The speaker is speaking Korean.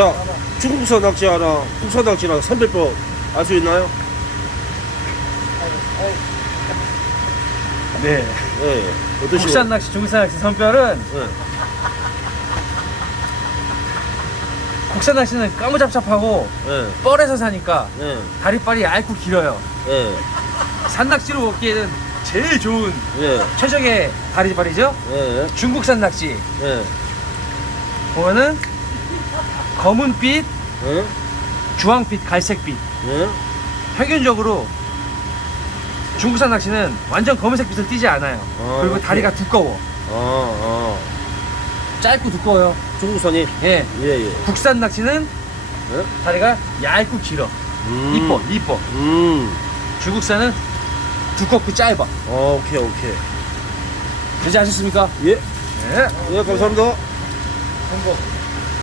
자, 중국산 낚시하랑 국산 낚시랑 선별법 알수 있나요? 네. 예. 어떤 식으로? 국산 낚시, 중국산 낚시 선별은 예. 국산 낚시는 까무잡잡하고 예. 뻘에서 사니까 예. 다리빨이 얇고 길어요. 예. 산낚시로 먹기에는 제일 좋은 예. 최적의 다리빨이죠. 예. 중국산 낚시 예. 보면은 검은빛, 예. 주황빛, 갈색빛. 예. 평균적으로 중국산 낚시는 완전 검은색 빛을 띠지 않아요. 아, 그리고. 다리가 두꺼워. 아, 짧고 두꺼워요. 아. 중국산이? 예. 예, 예. 국산 낚시는 예? 다리가 얇고 길어. 음. 이뻐, 이뻐. 음. 중국산은 두껍고 짧아. 어, 오케이, 오케이. 이제 아셨습니까? 예. 네. 예, 감사합니다. 홍보.